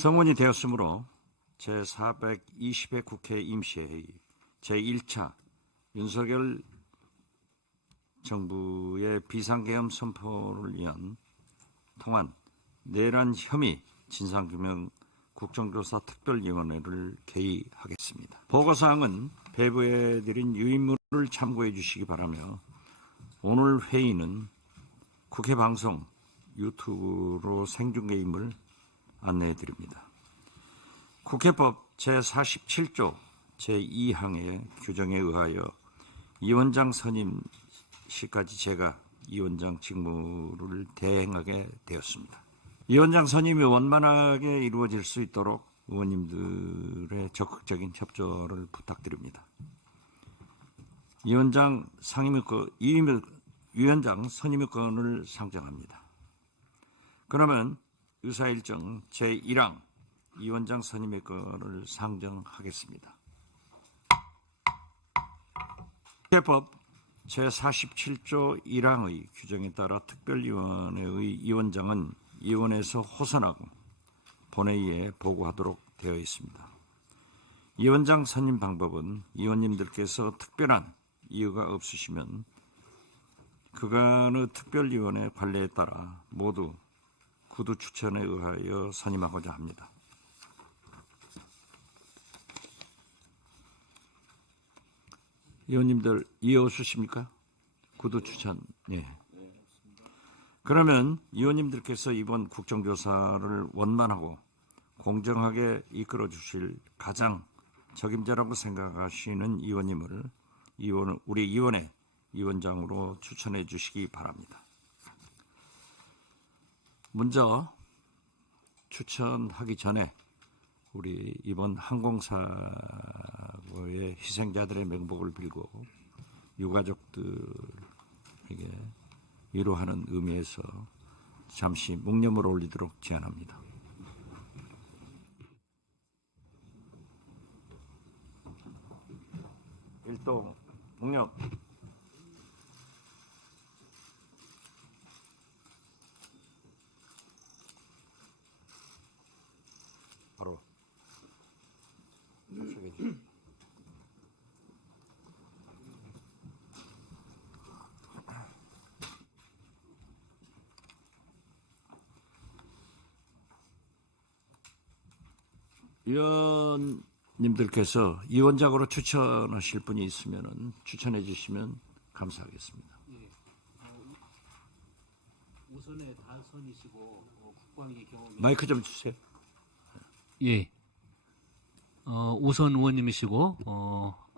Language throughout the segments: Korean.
성원이 되었으므로 제420회 국회 임시회의 제1차 윤석열 정부의 비상계엄 선포를 위한 통한 내란 혐의 진상규명 국정조사 특별위원회를 개의하겠습니다. 보고사항은 배부해 드린 유인물을 참고해 주시기 바라며 오늘 회의는 국회 방송 유튜브로 생중계임을 안내해 드립니다. 국회법 제47조 제2항의 규정에 의하여 위원장 선임 시까지 제가 위원장 직무를 대행하게 되었습니다. 위원장 선임이 원만하게 이루어질 수 있도록 의원님들의 적극적인 협조를 부탁드립니다. 위원장 선임권을 상정합니다. 그러면 의사일정 제1항 위원장 선임의 건을 상정하겠습니다. 국회법 제47조 1항의 규정에 따라 특별위원회의 위원장은 위원회에서 호선하고 본회의에 보고하도록 되어 있습니다. 위원장 선임 방법은 위원님들께서 특별한 이유가 없으시면 그간의 특별위원회 관례에 따라 모두 구두 추천에 의하여 선임하고자 합니다. 의원님들 이해 없으십니까? 구두 추천. 예. 그러면 의원님들께서 이번 국정조사를 원만하고 공정하게 이끌어 주실 가장 적임자라고 생각하시는 의원님을 우리 위원회 위원장으로 추천해 주시기 바랍니다. 먼저 추천하기 전에 우리 이번 항공사고의 희생자들의 명복을 빌고 유가족들에게 위로하는 의미에서 잠시 묵념을 올리도록 제안합니다. 일동 묵념. 바로 소개해 주세요. 위원님들께서 위원장으로 추천하실 분이 있으면 추천해 주시면 감사하겠습니다. 예, 우선에 다선이시고 국방위 경험이 마이크 좀 주세요. 예, 우선 의원님이시고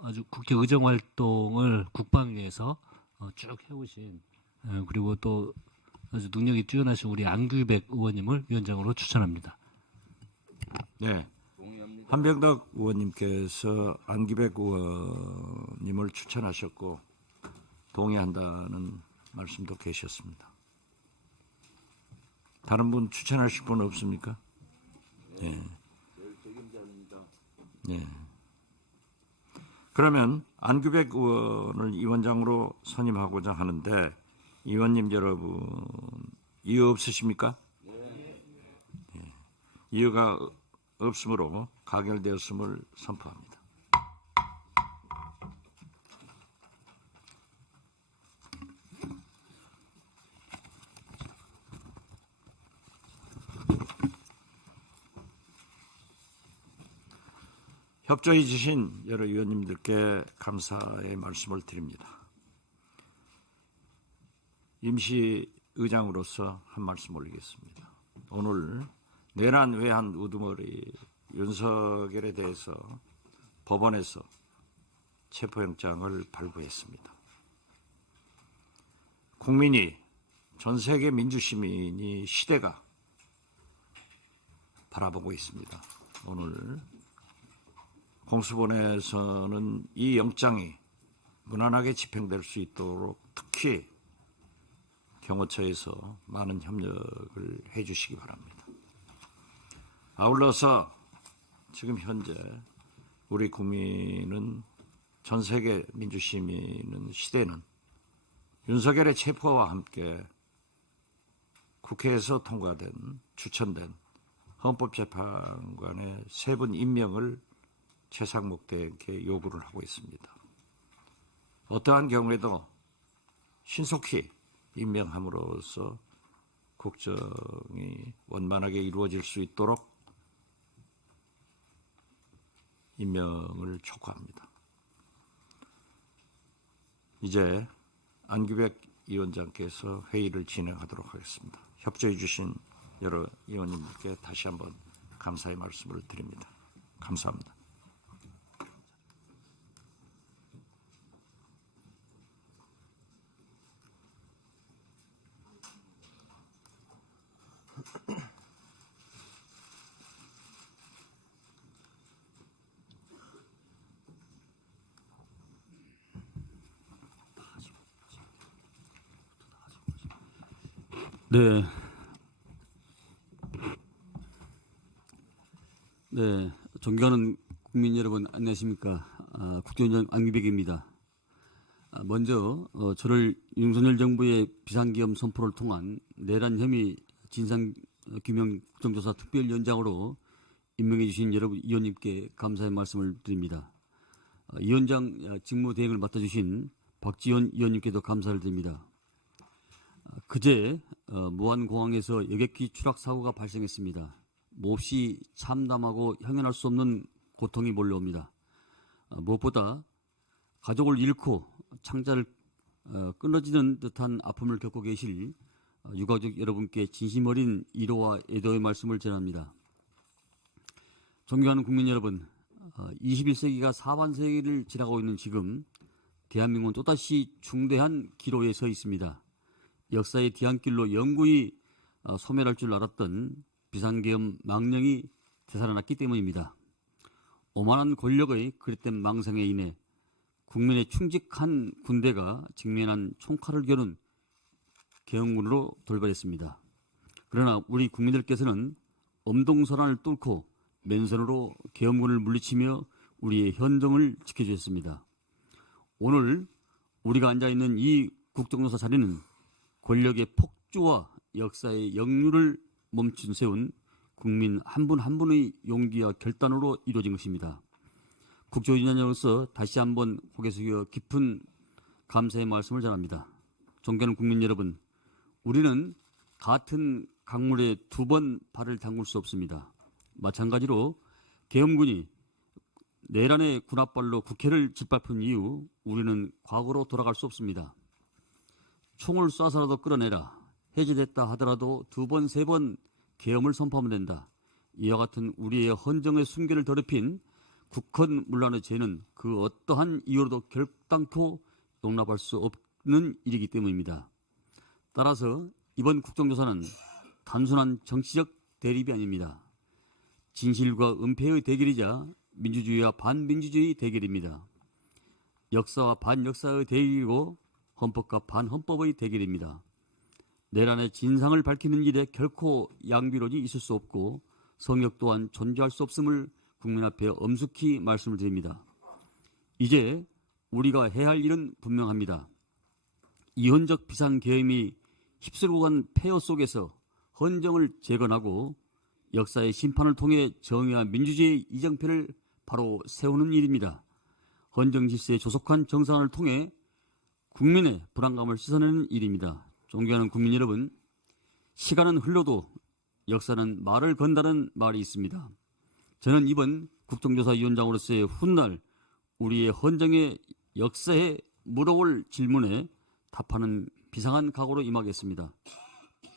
아주 국회 의정 활동을 국방위에서 쭉 해오신 그리고 또 아주 능력이 뛰어나신 우리 안규백 의원님을 위원장으로 추천합니다. 네. 한병덕 의원님께서 안기백 의원님을 추천하셨고 동의한다는 말씀도 계셨습니다. 다른 분 추천하실 분 없습니까? 네. 네. 그러면 안규백 의원을 위원장으로 선임하고자 하는데 의원님 여러분 이유 없으십니까? 네. 이유가 없으므로 가결되었음을 선포합니다. 협조해 주신 여러 의원님들께 감사의 말씀을 드립니다. 임시의장으로서 한 말씀 올리겠습니다. 오늘 내란 외환 우두머리 윤석열에 대해서 법원에서 체포영장을 발부했습니다. 국민이, 전 세계 민주시민이 시대가 바라보고 있습니다. 오늘 공수본에서는 이 영장이 무난하게 집행될 수 있도록 특히 경호처에서 많은 협력을 해 주시기 바랍니다. 아울러서 지금 현재 우리 국민은, 전 세계 민주시민은, 시대는 윤석열의 체포와 함께 국회에서 통과된, 추천된 헌법재판관의 3분 임명을 최상목 대행께 요구를 하고 있습니다. 어떠한 경우에도 신속히 임명함으로써 국정이 원만하게 이루어질 수 있도록 임명을 촉구합니다. 이제 안규백 위원장께서 회의를 진행하도록 하겠습니다. 협조해 주신 여러 의원님들께 다시 한번 감사의 말씀을 드립니다. 감사합니다. 네. 네. 존경하는 국민 여러분, 안녕하십니까. 국정원장 안규백입니다. 먼저 저를 윤석열 정부의 비상기업 선포를 통한 내란 혐의 진상규명 국정조사 특별위원장으로 임명해 주신 여러분 의원님께 감사의 말씀을 드립니다. 위원장 직무 대행을 맡아주신 박지원 의원님께도 감사를 드립니다. 그제 무안공항에서 여객기 추락 사고가 발생했습니다. 몹시 참담하고 형연할 수 없는 고통이 몰려옵니다. 무엇보다 가족을 잃고 창자를 끊어지는 듯한 아픔을 겪고 계실 유가족 여러분께 진심 어린 위로와 애도의 말씀을 전합니다. 존경하는 국민 여러분, 21세기가 사반세기를 지나고 있는 지금 대한민국은 또다시 중대한 기로에 서 있습니다. 역사의 뒤안길로 영구히 소멸할 줄 알았던 비상계엄 망령이 되살아났기 때문입니다. 오만한 권력의 그릇된 망상에 인해 국민의 충직한 군대가 직면한 총칼을 겨눈 계엄군으로 돌발했습니다. 그러나 우리 국민들께서는 엄동설안을 뚫고 맨손으로 계엄군을 물리치며 우리의 현정을 지켜주셨습니다. 오늘 우리가 앉아있는 이 국정조사 자리는 권력의 폭주와 역사의 역류를 멈춘 세운 국민 한 분 한 분의 용기와 결단으로 이루어진 것입니다. 국정위원장으로서 다시 한번 고개 숙여 깊은 감사의 말씀을 전합니다. 존경하는 국민 여러분, 우리는 같은 강물에 2번 발을 담글 수 없습니다. 마찬가지로 계엄군이 내란의 군합발로 국회를 짓밟은 이후 우리는 과거로 돌아갈 수 없습니다. 총을 쏴서라도 끌어내라. 해제됐다 하더라도 2번, 3번 계엄을 선포하면 된다. 이와 같은 우리의 헌정의 순결을 더럽힌 국헌문란의 죄는 그 어떠한 이유로도 결단코 용납할 수 없는 일이기 때문입니다. 따라서 이번 국정조사는 단순한 정치적 대립이 아닙니다. 진실과 은폐의 대결이자 민주주의와 반민주주의 대결입니다. 역사와 반역사의 대결이고 헌법과 반헌법의 대결입니다. 내란의 진상을 밝히는 일에 결코 양비론이 있을 수 없고 성역 또한 존재할 수 없음을 국민 앞에 엄숙히 말씀을 드립니다. 이제 우리가 해야 할 일은 분명합니다. 이헌적 비상계엄이 휩쓸고 간 폐허 속에서 헌정을 재건하고 역사의 심판을 통해 정의와 민주주의의 이정표를 바로 세우는 일입니다. 헌정 질서의 조속한 정상화를 통해 국민의 불안감을 씻어내는 일입니다. 존경하는 국민 여러분, 시간은 흘러도 역사는 말을 건다는 말이 있습니다. 저는 이번 국정조사위원장으로서의 훗날 우리의 헌정의 역사에 물어올 질문에 답하는 비상한 각오로 임하겠습니다.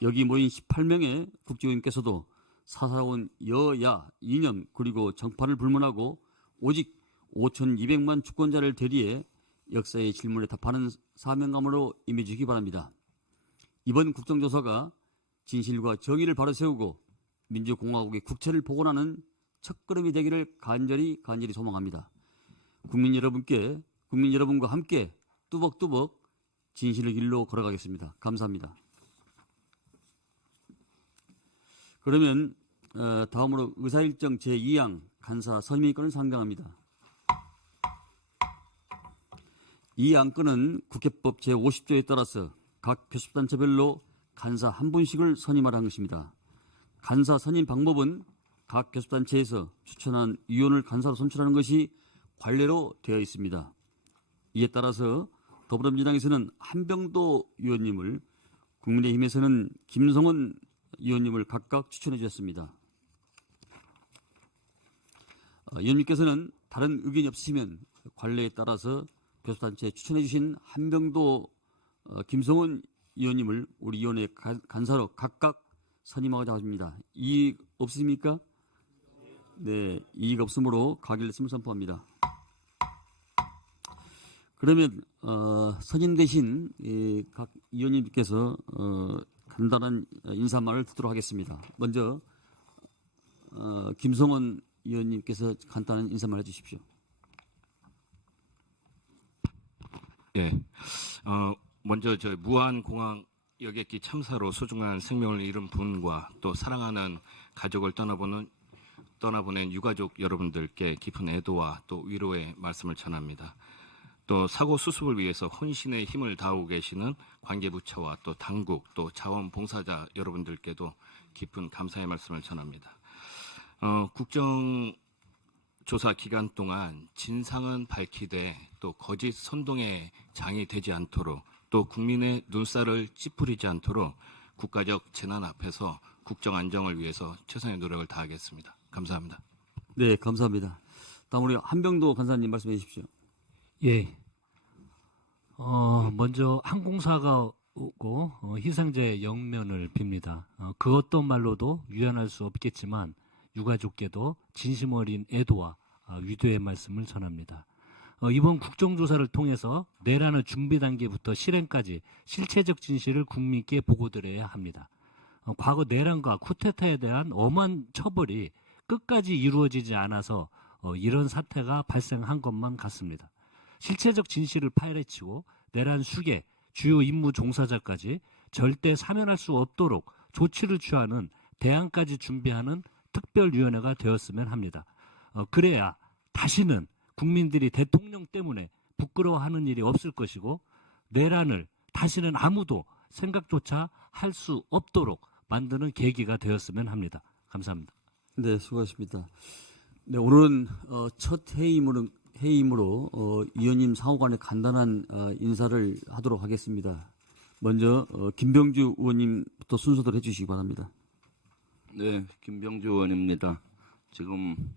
여기 모인 18명의 국회의원께서도 사사로운 여야 이념 그리고 정파를 불문하고 오직 5,200만 주권자를 대리해 역사의 질문에 답하는 사명감으로 임해주시기 바랍니다. 이번 국정조사가 진실과 정의를 바로 세우고 민주공화국의 국체를 복원하는 첫걸음이 되기를 간절히 소망합니다. 국민 여러분과 함께 뚜벅뚜벅 진실의 길로 걸어가겠습니다. 감사합니다. 그러면 다음으로 의사일정 제2항 간사 선임위권을 상정합니다. 이 안건은 국회법 제50조에 따라서 각 교섭단체별로 간사 한 분씩을 선임하라는 것입니다. 간사 선임 방법은 각 교섭단체에서 추천한 위원을 간사로 선출하는 것이 관례로 되어 있습니다. 이에 따라서 더불어민주당에서는 한병도 위원님을, 국민의힘에서는 김성원 위원님을 각각 추천해 주셨습니다. 위원님께서는 다른 의견이 없으시면 관례에 따라서 교섭단체에 추천해 주신 한병도, 김성원 위원님을 우리 위원회 간사로 각각 선임하고자 합니다. 이의 없으십니까? 네, 이의 없으므로 가결됐음을 선포합니다. 그러면 선임되신 각 위원님께서 간단한 인사말을 듣도록 하겠습니다. 먼저 김성원 위원님께서 간단한 인사말 해주십시오. 예. 먼저 저 무안공항 여객기 참사로 소중한 생명을 잃은 분과 또 사랑하는 가족을 떠나보낸 유가족 여러분들께 깊은 애도와 또 위로의 말씀을 전합니다. 또 사고 수습을 위해서 혼신의 힘을 다하고 계시는 관계부처와 또 당국 또 자원봉사자 여러분들께도 깊은 감사의 말씀을 전합니다. 국정조사 기간 동안 진상은 밝히되 또 거짓 선동의 장이 되지 않도록 또 국민의 눈살을 찌푸리지 않도록 국가적 재난 앞에서 국정 안정을 위해서 최선의 노력을 다하겠습니다. 감사합니다. 네, 감사합니다. 다음 우리 한병도 간사님 말씀해 주십시오. 예. 먼저 항공사가 오고 희생자의 영면을 빕니다. 그 어떤 말로도 유연할 수 없겠지만 유가족께도 진심 어린 애도와 위도의 말씀을 전합니다. 이번 국정조사를 통해서 내란의 준비 단계부터 실행까지 실체적 진실을 국민께 보고드려야 합니다. 과거 내란과 쿠데타에 대한 엄한 처벌이 끝까지 이루어지지 않아서 이런 사태가 발생한 것만 같습니다. 실체적 진실을 파헤치고 내란 수계, 주요 임무 종사자까지 절대 사면할 수 없도록 조치를 취하는 대안까지 준비하는 특별위원회가 되었으면 합니다. 그래야 다시는 국민들이 대통령 때문에 부끄러워하는 일이 없을 것이고 내란을 다시는 아무도 생각조차 할 수 없도록 만드는 계기가 되었으면 합니다. 감사합니다. 네, 수고하셨습니다. 네, 오늘은 첫 회의임으로 위원님 상호간에 간단한 인사를 하도록 하겠습니다. 먼저 김병주 의원님부터 순서대로 해주시기 바랍니다. 네, 김병주 의원입니다. 지금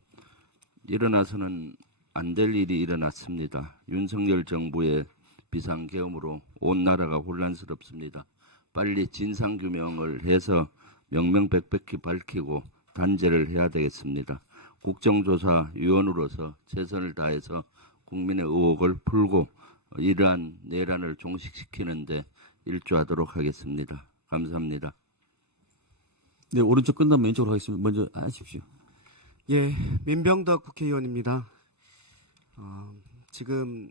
일어나서는 안 될 일이 일어났습니다. 윤석열 정부의 비상계엄으로 온 나라가 혼란스럽습니다. 빨리 진상규명을 해서 명명백백히 밝히고 단죄를 해야 되겠습니다. 국정조사위원으로서 최선을 다해서 국민의 의혹을 풀고 이러한 내란을 종식시키는 데 일조하도록 하겠습니다. 감사합니다. 네, 오른쪽 끝나면 왼쪽으로 하겠습니다. 먼저 하십시오. 예, 민병덕 국회의원입니다. 지금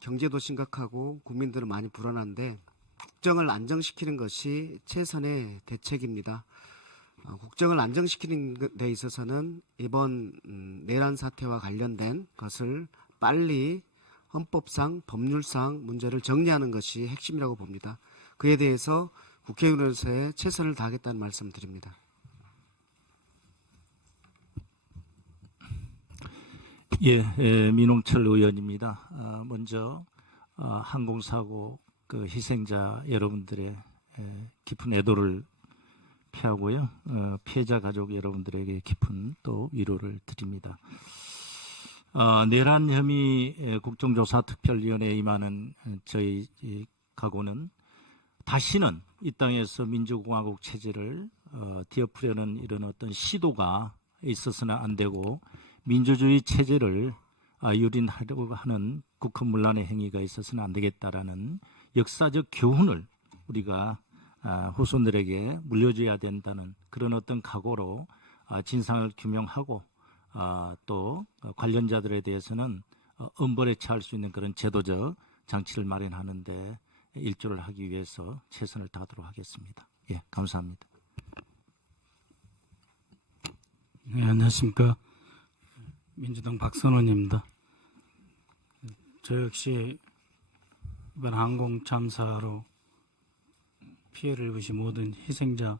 경제도 심각하고 국민들은 많이 불안한데 국정을 안정시키는 것이 최선의 대책입니다. 국정을 안정시키는 데 있어서는 이번 내란 사태와 관련된 것을 빨리 헌법상, 법률상 문제를 정리하는 것이 핵심이라고 봅니다. 그에 대해서 국회의원으로서의 최선을 다하겠다는 말씀을 드립니다. 민홍철 의원입니다. 먼저 항공사고 그 희생자 여러분들의 깊은 애도를 표하고요. 피해자 가족 여러분들에게 깊은 또 위로를 드립니다. 내란 혐의 국정조사 특별위원회에 임하는 저희 각오는 다시는 이 땅에서 민주공화국 체제를 뒤엎으려는 이런 어떤 시도가 있어서는 안 되고 민주주의 체제를 유린하려고 하는 국헌문란의 행위가 있어서는 안 되겠다라는 역사적 교훈을 우리가 후손들에게 물려줘야 된다는 그런 어떤 각오로 진상을 규명하고 또 관련자들에 대해서는 엄벌에 처할 수 있는 그런 제도적 장치를 마련하는 데 일조를 하기 위해서 최선을 다하도록 하겠습니다. 예, 감사합니다. 네, 안녕하십니까. 민주당 박선원입니다. 저 역시 이번 항공 참사로 피해를 입으신 모든 희생자와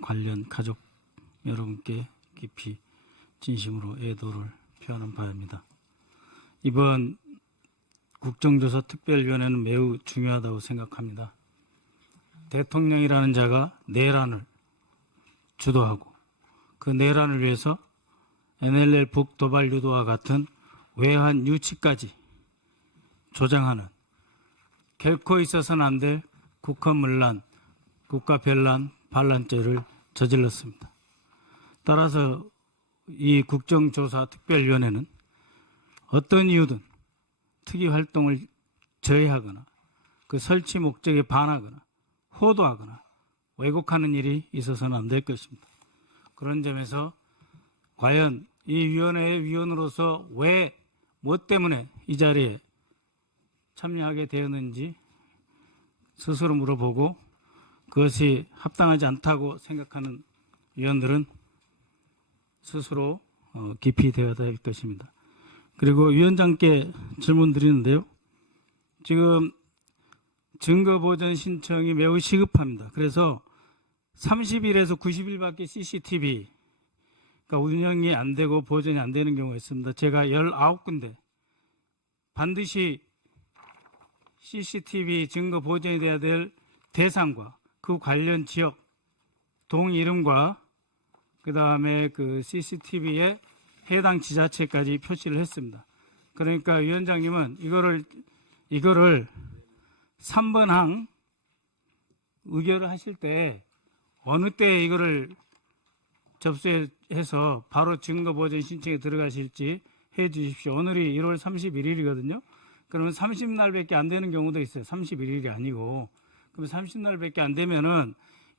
관련 가족 여러분께 깊이 진심으로 애도를 표하는 바입니다. 이번 국정조사 특별위원회는 매우 중요하다고 생각합니다. 대통령이라는 자가 내란을 주도하고 그 내란을 위해서 NLL 북도발 유도와 같은 외환 유치까지 조장하는 결코 있어서는 안 될 국헌문란, 국가변란, 반란죄를 저질렀습니다. 따라서 이 국정조사 특별위원회는 어떤 이유든 특위 활동을 저해하거나 그 설치 목적에 반하거나 호도하거나 왜곡하는 일이 있어서는 안 될 것입니다. 그런 점에서 과연 이 위원회의 위원으로서 왜, 뭐 때문에 이 자리에 참여하게 되었는지 스스로 물어보고 그것이 합당하지 않다고 생각하는 위원들은 스스로 깊이 대화해야 될 것입니다. 그리고 위원장께 질문 드리는데요. 지금 증거보전 신청이 매우 시급합니다. 그래서 30일에서 90일밖에 CCTV가 운영이 안 되고 보전이 안 되는 경우가 있습니다. 제가 19군데 반드시 CCTV 증거 보전이 돼야 될 대상과 그 관련 지역, 동 이름과 그 다음에 그 CCTV에 해당 지자체까지 표시를 했습니다. 그러니까 위원장님은 이거를 3번 항 의결을 하실 때 어느 때 이거를 접수해서 바로 증거 보전 신청에 들어가실지 해 주십시오. 오늘이 1월 31일이거든요. 그러면 30날밖에 안 되는 경우도 있어요. 31일이 아니고. 그럼 30날밖에 안 되면은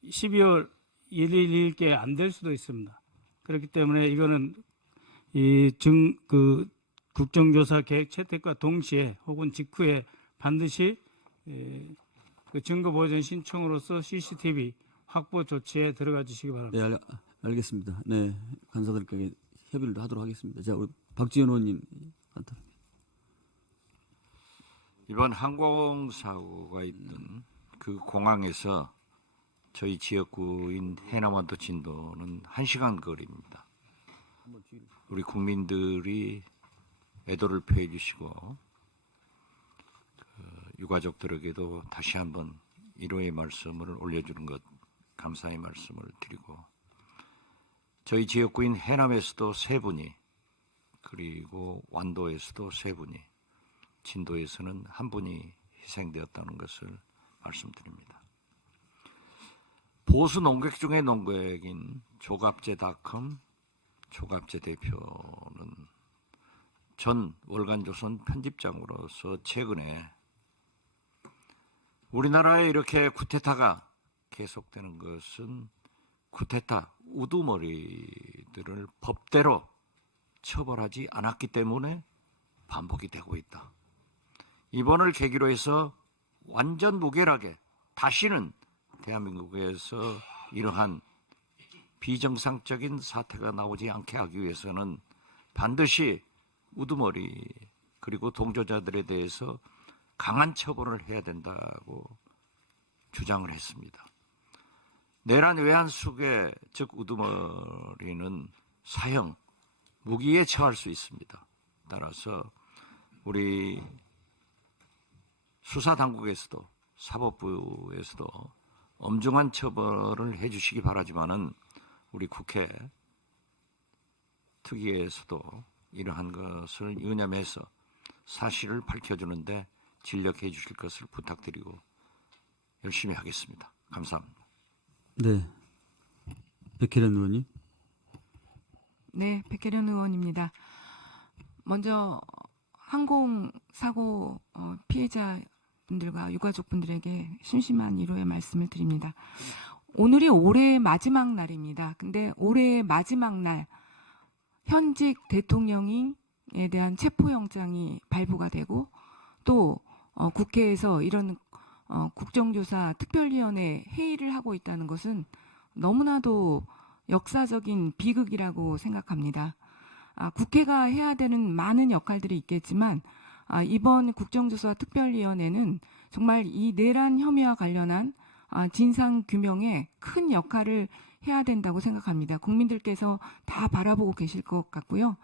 12월 1일 2일께 안 될 수도 있습니다. 그렇기 때문에 이거는 그 국정조사 계획 채택과 동시에 혹은 직후에 반드시 그 증거 보전 신청으로서 CCTV 확보 조치에 들어가 주시기 바랍니다. 네, 알겠습니다. 네, 간사들께 협의를 하도록 하겠습니다. 자, 우리 박지원 의원님. 이번 항공사고가 있던 그 공항에서 저희 지역구인 해남완도 진도는 1시간 거리입니다. 우리 국민들이 애도를 표해 주시고 유가족들에게도 다시 한번 위로의 말씀을 올려주는 것 감사의 말씀을 드리고 저희 지역구인 해남에서도 3분이 그리고 완도에서도 3분이 진도에서는 1분이 희생되었다는 것을 말씀드립니다. 보수 농객 중의 농객인 조갑제닷컴 조갑제 대표는 전 월간조선 편집장으로서 최근에 우리나라에 이렇게 쿠데타가 계속되는 것은 쿠데타 우두머리들을 법대로 처벌하지 않았기 때문에 반복이 되고 있다. 이번을 계기로 해서 완전 무결하게 다시는 대한민국에서 이러한 비정상적인 사태가 나오지 않게 하기 위해서는 반드시 우두머리 그리고 동조자들에 대해서 강한 처벌을 해야 된다고 주장을 했습니다. 내란 외환 수괴 즉 우두머리는 사형 무기에 처할 수 있습니다. 따라서 우리 수사당국에서도 사법부에서도 엄중한 처벌을 해주시기 바라지만은 우리 국회 특위에서도 이러한 것을 유념해서 사실을 밝혀주는데 진력해 주실 것을 부탁드리고 열심히 하겠습니다. 감사합니다. 네, 백혜련 의원님. 네, 백혜련 의원입니다. 먼저 항공사고 피해자분들과 유가족분들에게 심심한 위로의 말씀을 드립니다. 오늘이 올해의 마지막 날입니다. 근데 올해의 마지막 날 현직 대통령에 대한 체포영장이 발부가 되고 또 국회에서 이런 국정조사 특별위원회 회의를 하고 있다는 것은 너무나도 역사적인 비극이라고 생각합니다. 국회가 해야 되는 많은 역할들이 있겠지만 이번 국정조사 특별위원회는 정말 이 내란 혐의와 관련한 진상 규명에 큰 역할을 해야 된다고 생각합니다. 국민들께서 다 바라보고 계실 것 같고요.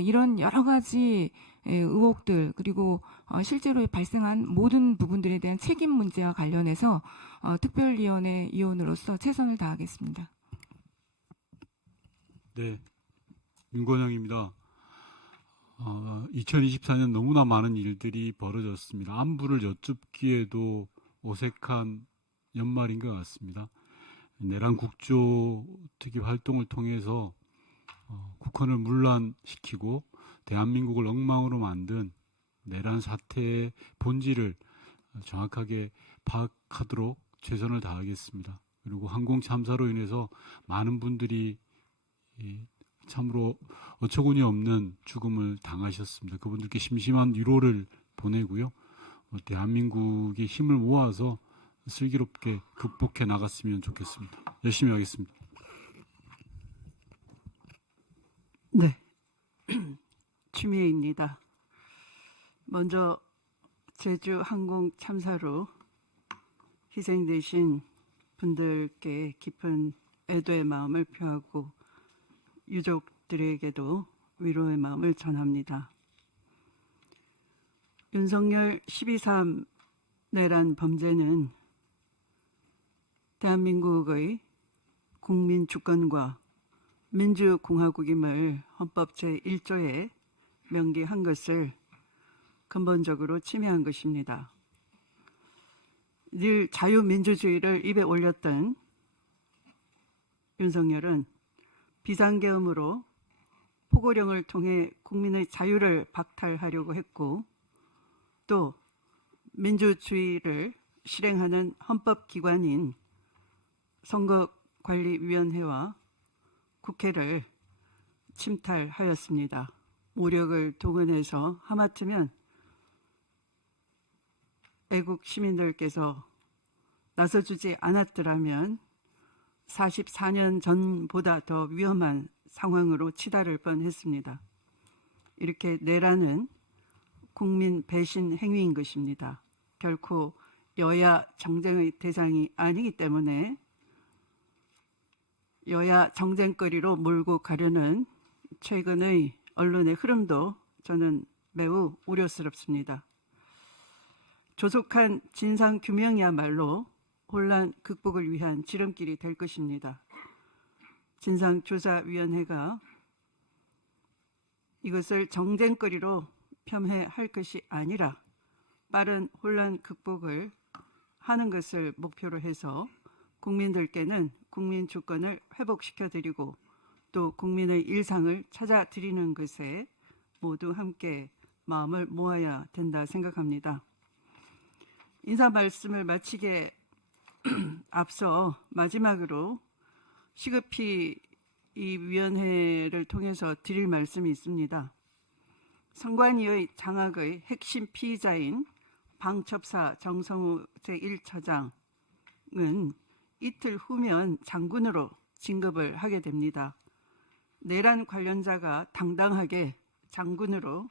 이런 여러 가지 의혹들 그리고 실제로 발생한 모든 부분들에 대한 책임 문제와 관련해서 특별위원회 위원으로서 최선을 다하겠습니다. 네, 윤건영입니다. 2024년 너무나 많은 일들이 벌어졌습니다. 안부를 여쭙기에도 어색한 연말인 것 같습니다. 내란 국조 특위 활동을 통해서 국헌을 문란시키고 대한민국을 엉망으로 만든 내란 사태의 본질을 정확하게 파악하도록 최선을 다하겠습니다. 그리고 항공 참사로 인해서 많은 분들이 참으로 어처구니 없는 죽음을 당하셨습니다. 그분들께 심심한 위로를 보내고요. 대한민국이 힘을 모아서 슬기롭게 극복해 나갔으면 좋겠습니다. 열심히 하겠습니다. 네, 추미애입니다. 먼저 제주 항공 참사로 희생되신 분들께 깊은 애도의 마음을 표하고 유족들에게도 위로의 마음을 전합니다. 윤석열 12.3 내란 범죄는 대한민국의 국민 주권과 민주공화국임을 헌법 제1조에 명기한 것을 근본적으로 침해한 것입니다. 늘 자유민주주의를 입에 올렸던 윤석열은 비상계엄으로 포고령을 통해 국민의 자유를 박탈하려고 했고 또 민주주의를 실행하는 헌법기관인 선거관리위원회와 국회를 침탈하였습니다. 모력을 동원해서 하마터면 애국 시민들께서 나서주지 않았더라면 44년 전보다 더 위험한 상황으로 치달을 뻔했습니다. 이렇게 내란은 국민 배신 행위인 것입니다. 결코 여야 정쟁의 대상이 아니기 때문에 여야 정쟁거리로 몰고 가려는 최근의 언론의 흐름도 저는 매우 우려스럽습니다. 조속한 진상규명이야말로 혼란 극복을 위한 지름길이 될 것입니다. 진상조사위원회가 이것을 정쟁거리로 폄훼할 것이 아니라 빠른 혼란 극복을 하는 것을 목표로 해서 국민들께는 국민 주권을 회복시켜드리고 또 국민의 일상을 찾아드리는 것에 모두 함께 마음을 모아야 된다 생각합니다. 인사 말씀을 마치기에 앞서 마지막으로 시급히 이 위원회를 통해서 드릴 말씀이 있습니다. 선관위의 장악의 핵심 피의자인 방첩사 정성우 제1처장은 이틀 후면 장군으로 진급을 하게 됩니다. 내란 관련자가 당당하게 장군으로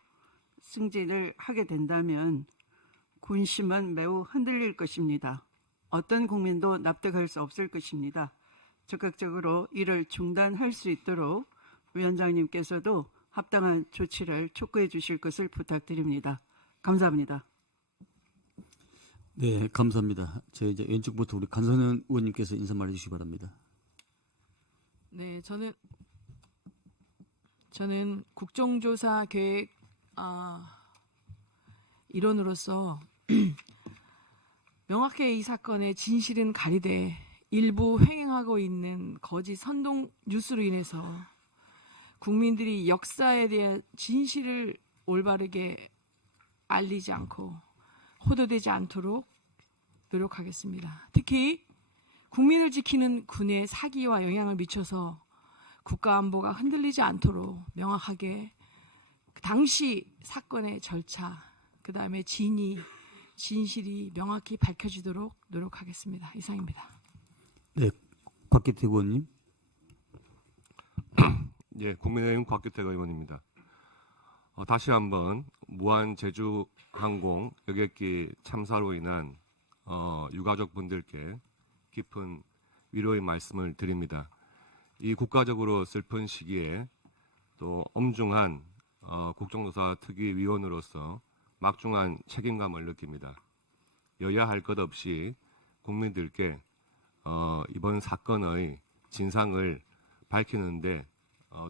승진을 하게 된다면 군심은 매우 흔들릴 것입니다. 어떤 국민도 납득할 수 없을 것입니다. 적극적으로 이를 중단할 수 있도록 위원장님께서도 합당한 조치를 촉구해 주실 것을 부탁드립니다. 감사합니다. 네, 감사합니다. 이제 왼쪽부터 우리 간선현 의원님께서 인사말 해주시기 바랍니다. 네, 저는 국정조사 계획 일원으로서 명확히 이 사건의 진실은 가리되 일부 횡행하고 있는 거짓 선동 뉴스로 인해서 국민들이 역사에 대한 진실을 올바르게 알리지 않고 호도되지 않도록 노력하겠습니다. 특히 국민을 지키는 군의 사기와 영향을 미쳐서 국가안보가 흔들리지 않도록 명확하게 당시 사건의 절차, 그 다음에 진실이 명확히 밝혀지도록 노력하겠습니다. 이상입니다. 네, 곽기태 의원님. 예, 국민의힘 곽규택 의원입니다. 다시 한번 무한 제주 항공 여객기 참사로 인한 유가족 분들께 깊은 위로의 말씀을 드립니다. 이 국가적으로 슬픈 시기에 또 엄중한 국정조사 특위위원으로서 막중한 책임감을 느낍니다. 여야 할 것 없이 국민들께 이번 사건의 진상을 밝히는데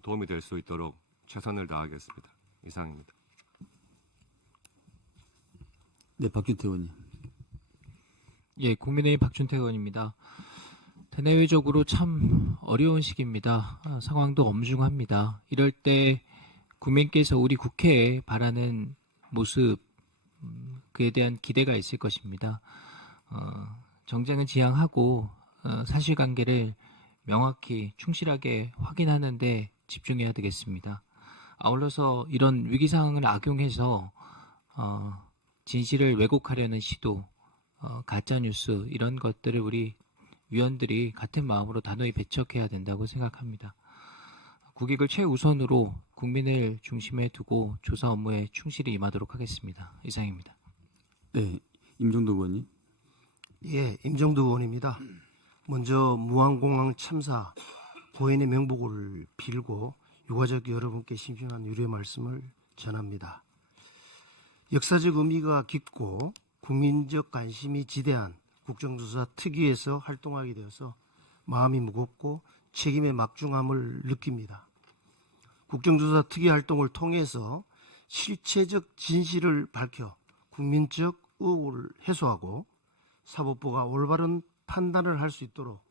도움이 될 수 있도록 최선을 다하겠습니다. 이상입니다. 네, 박준태 의원님. 예, 국민의힘 박준태 의원입니다. 대내외적으로 참 어려운 시기입니다. 상황도 엄중합니다. 이럴 때 국민께서 우리 국회에 바라는 모습, 그에 대한 기대가 있을 것입니다. 정쟁은 지양하고 사실관계를 명확히 충실하게 확인하는 데 집중해야 되겠습니다. 아울러서 이런 위기 상황을 악용해서 진실을 왜곡하려는 시도, 가짜뉴스 이런 것들을 우리 위원들이 같은 마음으로 단호히 배척해야 된다고 생각합니다. 국익을 최우선으로 국민을 중심에 두고 조사 업무에 충실히 임하도록 하겠습니다. 이상입니다. 네, 임종도 의원님. 예, 임정도 의원입니다. 먼저 무안공항 참사 고인의 명복을 빌고 유가족 여러분께 심심한 위로의 말씀을 전합니다. 역사적 의미가 깊고 국민적 관심이 지대한 국정조사 특위에서 활동하게 되어서 마음이 무겁고 책임의 막중함을 느낍니다. 국정조사 특위 활동을 통해서 실체적 진실을 밝혀 국민적 의혹을 해소하고 사법부가 올바른 판단을 할 수 있도록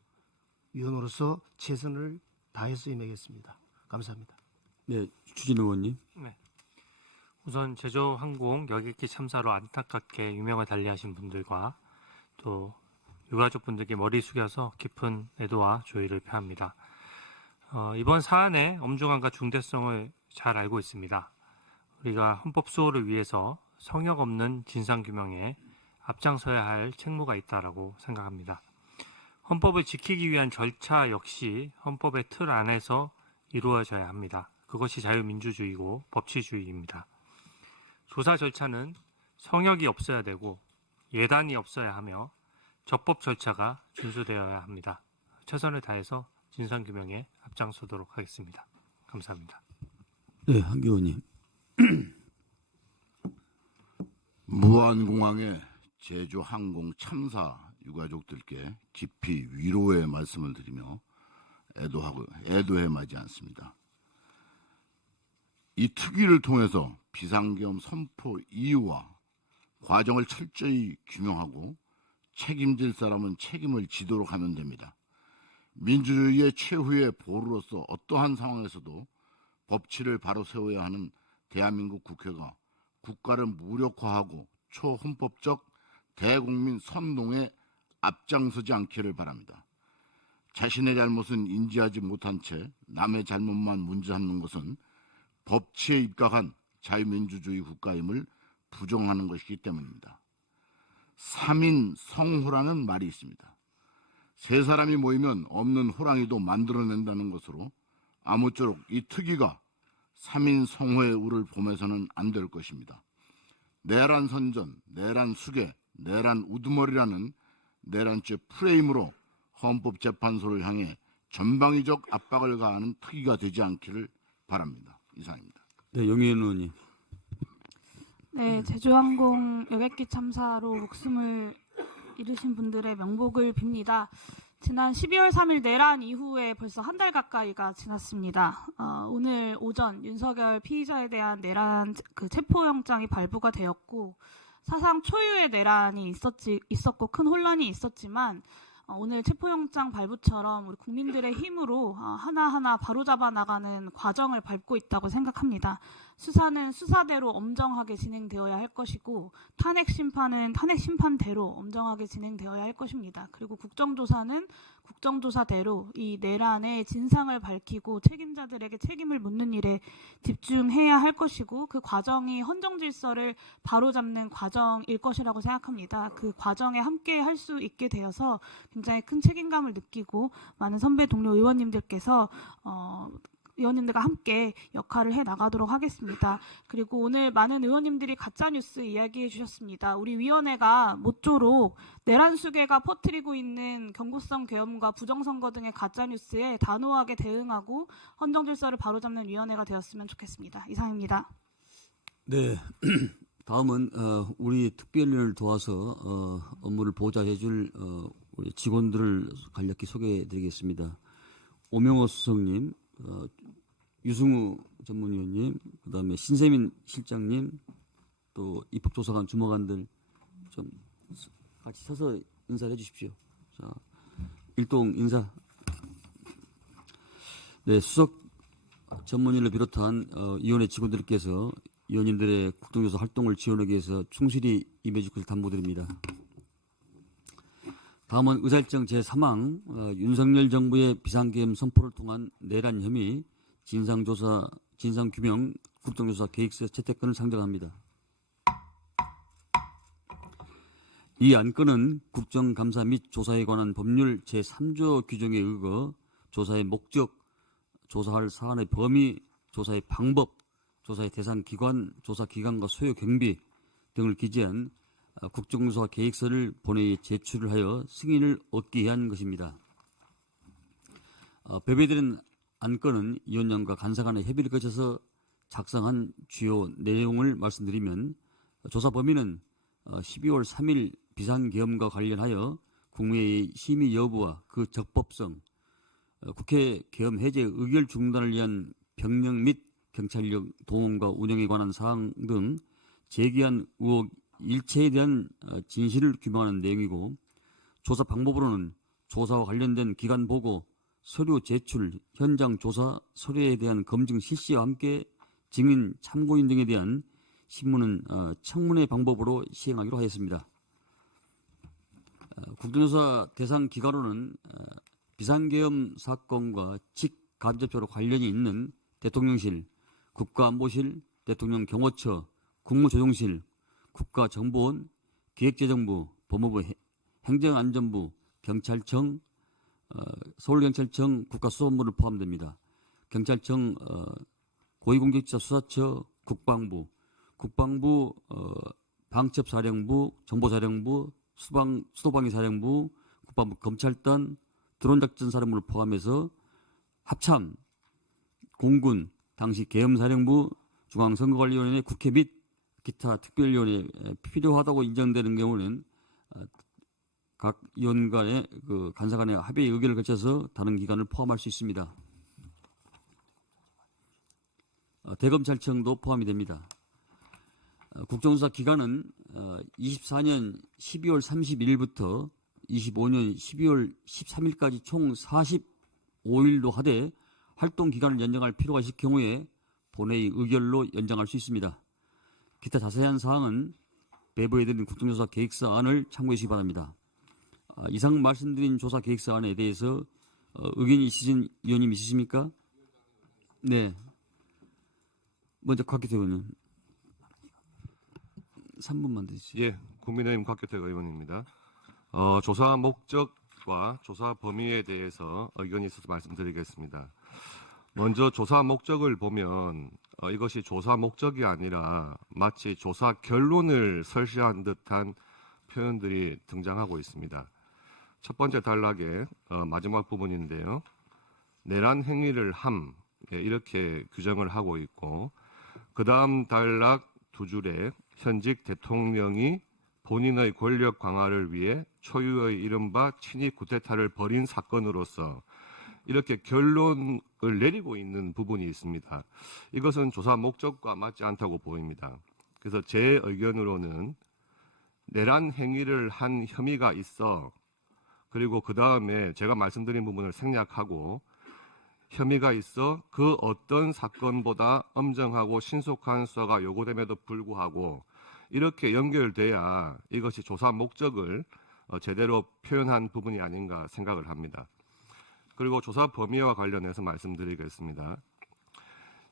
위원으로서 최선을 다해서 임하겠습니다. 감사합니다. 네, 추진 의원님. 네. 우선 제주항공 여객기 참사로 안타깝게 유명을 달리하신 분들과 또 유가족분들께 머리 숙여서 깊은 애도와 조의를 표합니다. 이번 사안의 엄중함과 중대성을 잘 알고 있습니다. 우리가 헌법 수호를 위해서 성역 없는 진상규명에 앞장서야 할 책무가 있다라고 생각합니다. 헌법을 지키기 위한 절차 역시 헌법의 틀 안에서 이루어져야 합니다. 그것이 자유민주주의고 법치주의입니다. 조사 절차는 성역이 없어야 되고 예단이 없어야 하며 적법 절차가 준수되어야 합니다. 최선을 다해서 진상규명에 앞장서도록 하겠습니다. 감사합니다. 네, 한기 의원님. 무안공항의 제주항공 참사 유가족들께 깊이 위로의 말씀을 드리며 애도해 마지 않습니다. 이 특위를 통해서 비상계엄 선포 이유와 과정을 철저히 규명하고 책임질 사람은 책임을 지도록 하면 됩니다. 민주주의의 최후의 보루로서 어떠한 상황에서도 법치를 바로 세워야 하는 대한민국 국회가 국가를 무력화하고 초헌법적 대국민 선동에 앞장서지 않기를 바랍니다. 자신의 잘못은 인지하지 못한 채 남의 잘못만 문제삼는 것은 법치에 입각한 자유민주주의 국가임을 부정하는 것이기 때문입니다. 3인 성호라는 말이 있습니다. 세 사람이 모이면 없는 호랑이도 만들어낸다는 것으로 아무쪼록 이 특위가 3인 성호의 우를 범해서는 안 될 것입니다. 내란 선전, 내란 수괴, 내란 우두머리라는 내란죄 프레임으로 헌법재판소를 향해 전방위적 압박을 가하는 특위가 되지 않기를 바랍니다. 이상입니다. 네, 영희연 의원님. 네, 제주항공 여객기 참사로 목숨을 잃으신 분들의 명복을 빕니다. 지난 12월 3일 내란 이후에 벌써 한 달 가까이가 지났습니다. 오늘 오전 윤석열 피의자에 대한 내란 체포영장이 발부가 되었고 사상 초유의 내란이 있었고 큰 혼란이 있었지만 오늘 체포영장 발부처럼 우리 국민들의 힘으로 하나하나 바로잡아 나가는 과정을 밟고 있다고 생각합니다. 수사는 수사대로 엄정하게 진행되어야 할 것이고 탄핵 심판은 탄핵 심판대로 엄정하게 진행되어야 할 것입니다. 그리고 국정조사는 국정조사대로 이 내란의 진상을 밝히고 책임자들에게 책임을 묻는 일에 집중해야 할 것이고 그 과정이 헌정질서를 바로잡는 과정일 것이라고 생각합니다. 그 과정에 함께 할 수 있게 되어서 굉장히 큰 책임감을 느끼고 많은 선배 동료 의원님들께서 의원님들과 함께 역할을 해 나가도록 하겠습니다. 그리고 오늘 많은 의원님들이 가짜뉴스 이야기해 주셨습니다. 우리 위원회가 모쪼록 내란 수괴가 퍼뜨리고 있는 경고성 계엄과 부정선거 등의 가짜뉴스에 단호하게 대응하고 헌정 질서를 바로잡는 위원회가 되었으면 좋겠습니다. 이상입니다. 네. 다음은 우리 특별위원을 도와서 업무를 보좌해줄 우리 직원들을 간략히 소개해드리겠습니다. 오명호 수석님, 유승우 전문위원님, 그다음에 신세민 실장님, 또 입법조사관 주무관들 좀 같이 서서 인사해 주십시오. 자, 일동 인사. 네, 수석 전문위를 비롯한 위원회 직원들께서 위원님들의 국정조사 활동을 지원하기 위해서 충실히 임해 주실 당부드립니다. 다음은 의사일정 제3항 윤석열 정부의 비상계엄 선포를 통한 내란 혐의 진상조사, 진상규명 국정조사 계획서 채택권을 상정합니다. 이 안건은 국정감사 및 조사에 관한 법률 제3조 규정에 의거 조사의 목적, 조사할 사안의 범위, 조사의 방법, 조사의 대상 기관, 조사 기관과 소요 경비 등을 기재한 국정조사 계획서를 본회의에 제출을 하여 승인을 얻게 한 것입니다. 배배드린 안건은 위원장과 간사 간의 협의를 거쳐서 작성한 주요 내용을 말씀드리면 조사 범위는 12월 3일 비상계엄과 관련하여 국무회의 심의 여부와 그 적법성, 국회 계엄 해제 의결 중단을 위한 병력 및 경찰력 동원과 운영에 관한 사항 등 제기한 의혹 일체에 대한 진실을 규명하는 내용이고 조사 방법으로는 조사와 관련된 기관 보고, 서류 제출, 현장 조사, 서류에 대한 검증 실시와 함께 증인, 참고인 등에 대한 신문은 청문회 방법으로 시행하기로 하였습니다. 국정조사 대상 기관으로는 비상계엄 사건과 직간접적으로 관련이 있는 대통령실, 국가안보실, 대통령 경호처, 국무조정실, 국가정보원, 기획재정부, 법무부, 행정안전부, 경찰청, 서울경찰청, 국가수사본부를 포함됩니다. 경찰청, 고위공직자수사처, 국방부, 국방부 방첩사령부, 정보사령부, 수도방위사령부, 국방부 검찰단, 드론작전사령부를 포함해서 합참, 공군, 당시 계엄사령부, 중앙선거관리위원회, 국회 및 기타 특별위원회 필요하다고 인정되는 경우는 각 위원 간의 간사 간의 합의 의결을 거쳐서 다른 기관을 포함할 수 있습니다. 대검찰청도 포함이 됩니다. 국정조사 기간은 24년 12월 31일부터 25년 12월 13일까지 총 45일로 하되 활동 기간을 연장할 필요가 있을 경우에 본회의 의결로 연장할 수 있습니다. 기타 자세한 사항은 배부해드린 국정조사 계획서안을 참고해 주시기 바랍니다. 이상 말씀드린 조사 계획서안에 대해서 의견이 있으신 위원님 있으십니까? 네. 먼저 곽기태 의원님. 3분만 드리시죠. 예, 국민의힘 곽기태 의원입니다. 조사 목적과 조사 범위에 대해서 의견이 있어서 말씀드리겠습니다. 먼저 조사 목적을 보면 이것이 조사 목적이 아니라 마치 조사 결론을 설시한 듯한 표현들이 등장하고 있습니다. 첫 번째 단락의 마지막 부분인데요. 내란 행위를 함, 이렇게 규정을 하고 있고, 그 다음 단락 두 줄에 현직 대통령이 본인의 권력 강화를 위해 초유의 이른바 친위 쿠데타를 벌인 사건으로서 이렇게 결론을 내리고 있는 부분이 있습니다. 이것은 조사 목적과 맞지 않다고 보입니다. 그래서 제 의견으로는 내란 행위를 한 혐의가 있어, 그리고 그 다음에 제가 말씀드린 부분을 생략하고 혐의가 있어 그 어떤 사건보다 엄정하고 신속한 수사가 요구됨에도 불구하고 이렇게 연결돼야 이것이 조사 목적을 제대로 표현한 부분이 아닌가 생각을 합니다. 그리고 조사 범위와 관련해서 말씀드리겠습니다.